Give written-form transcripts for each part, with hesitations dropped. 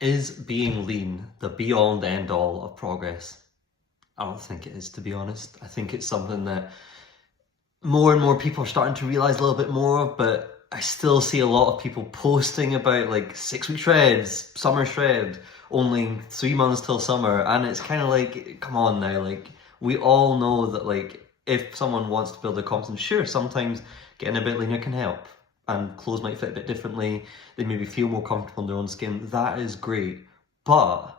Is being lean the be all and end all of progress? I don't think it is, to be honest. I think it's something that more and more people are starting to realize a little bit more of, but I still see a lot of people posting about like 6 week shreds, summer shred, only 3 months till summer, and it's kind of like, come on now, like we all know that like if someone wants to build their confidence, sure, sometimes getting a bit leaner can help, and clothes might fit a bit differently. They maybe feel more comfortable in their own skin. That is great, but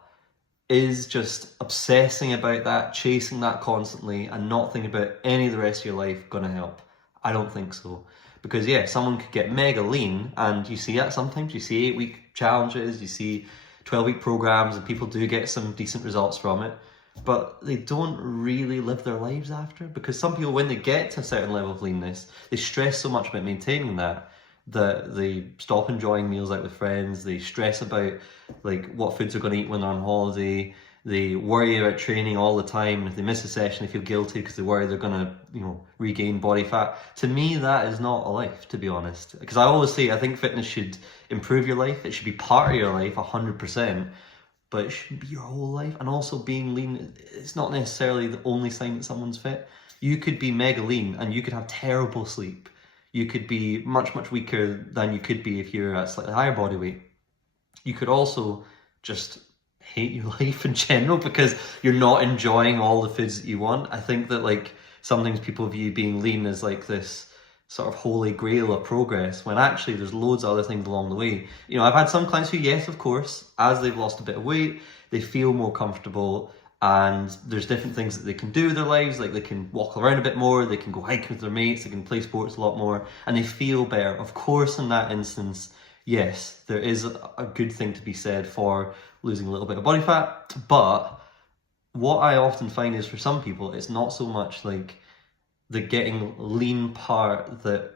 is just obsessing about that, chasing that constantly, and not thinking about any of the rest of your life gonna help? I don't think so. Because yeah, someone could get mega lean, and you see that sometimes. You see 8 week challenges, you see 12 week programs, and people do get some decent results from it. But they don't really live their lives after, because some people, when they get to a certain level of leanness, they stress so much about maintaining that they stop enjoying meals out with friends. They stress about like what foods they're going to eat when they're on holiday. They worry about training all the time, and if they miss a session, they feel guilty because they worry they're going to, regain body fat. To me, that is not a life, to be honest. Because I always say, I think fitness should improve your life. It should be part of your life, 100%. But it shouldn't be your whole life. And also, being lean, it's not necessarily the only sign that someone's fit. You could be mega lean and you could have terrible sleep. You could be much, much weaker than you could be if you're at slightly higher body weight. You could also just hate your life in general because you're not enjoying all the foods that you want. I think that like sometimes people view being lean as like this sort of holy grail of progress, when actually there's loads of other things along the way. I've had some clients who, yes, of course, as they've lost a bit of weight, they feel more comfortable, and there's different things that they can do with their lives, like they can walk around a bit more, they can go hiking with their mates, they can play sports a lot more, and they feel better. Of course, in that instance, yes, there is a good thing to be said for losing a little bit of body fat, but what I often find is, for some people, it's not so much like the getting lean part that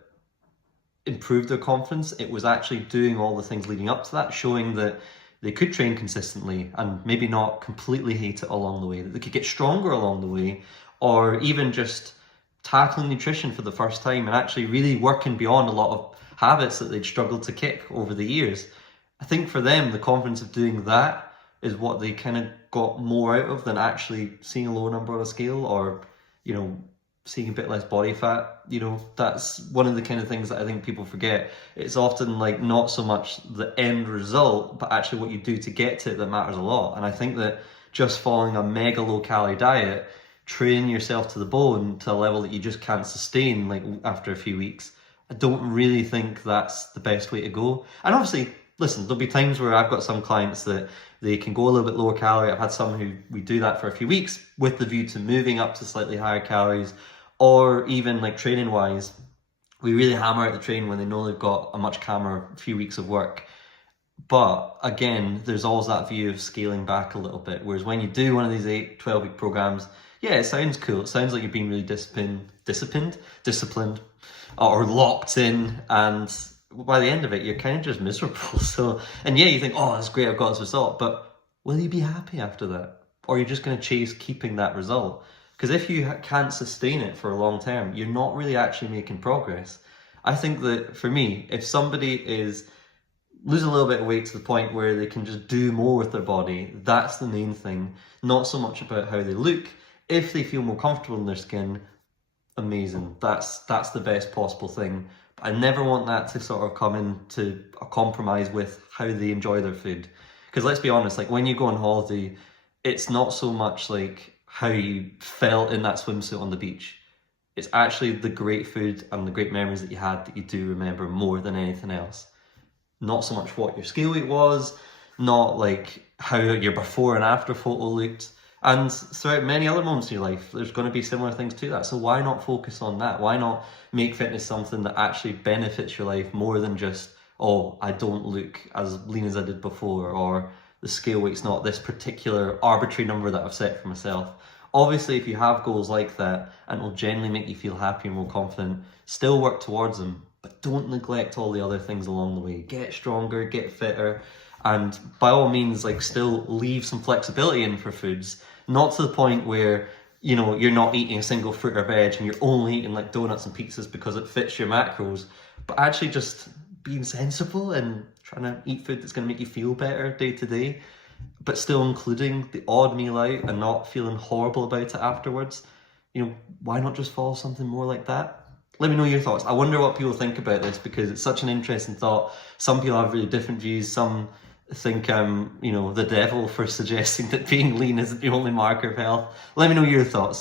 improved their confidence. It was actually doing all the things leading up to that, showing that they could train consistently and maybe not completely hate it along the way, that they could get stronger along the way, or even just tackling nutrition for the first time and actually really working beyond a lot of habits that they'd struggled to kick over the years. I think for them, the confidence of doing that is what they kind of got more out of than actually seeing a lower number on a scale, or, seeing a bit less body fat. That's one of the kind of things that I think people forget. It's often like not so much the end result, but actually what you do to get to it that matters a lot. And I think that just following a mega low calorie diet, train yourself to the bone to a level that you just can't sustain like after a few weeks, I don't really think that's the best way to go. And obviously, listen, there'll be times where I've got some clients that they can go a little bit lower calorie. I've had some who we do that for a few weeks with the view to moving up to slightly higher calories, or even like training wise, we really hammer out the training when they know they've got a much calmer few weeks of work. But again, there's always that view of scaling back a little bit. Whereas when you do one of these 12 week programs, yeah, it sounds cool. It sounds like you're being really disciplined, or locked in. And by the end of it, you're kind of just miserable. So, and yeah, you think, oh, that's great, I've got this result. But will you be happy after that? Or are you just going to chase keeping that result? Because if you can't sustain it for a long term, you're not really actually making progress. I think that for me, if somebody is losing a little bit of weight to the point where they can just do more with their body, that's the main thing. Not so much about how they look. If they feel more comfortable in their skin, amazing. That's the best possible thing. But I never want that to sort of come into a compromise with how they enjoy their food. Because let's be honest, like when you go on holiday, it's not so much like how you felt in that swimsuit on the beach. It's actually the great food and the great memories that you had that you do remember more than anything else. Not so much what your scale weight was, not like how your before and after photo looked. And throughout many other moments in your life, there's going to be similar things to that. So why not focus on that? Why not make fitness something that actually benefits your life more than just, oh, I don't look as lean as I did before, or the scale weight's not this particular arbitrary number that I've set for myself. Obviously, if you have goals like that and it will generally make you feel happy and more confident, still work towards them, but don't neglect all the other things along the way. Get stronger, get fitter, and by all means, like, still leave some flexibility in for foods. Not to the point where, you're not eating a single fruit or veg and you're only eating like donuts and pizzas because it fits your macros, but actually just being sensible and trying to eat food that's going to make you feel better day to day, but still including the odd meal out and not feeling horrible about it afterwards. You know, why not just follow something more like that? Let me know your thoughts. I wonder what people think about this, because it's such an interesting thought. Some people have really different views. Some think I'm, you know, the devil for suggesting that being lean isn't the only marker of health. Let me know your thoughts.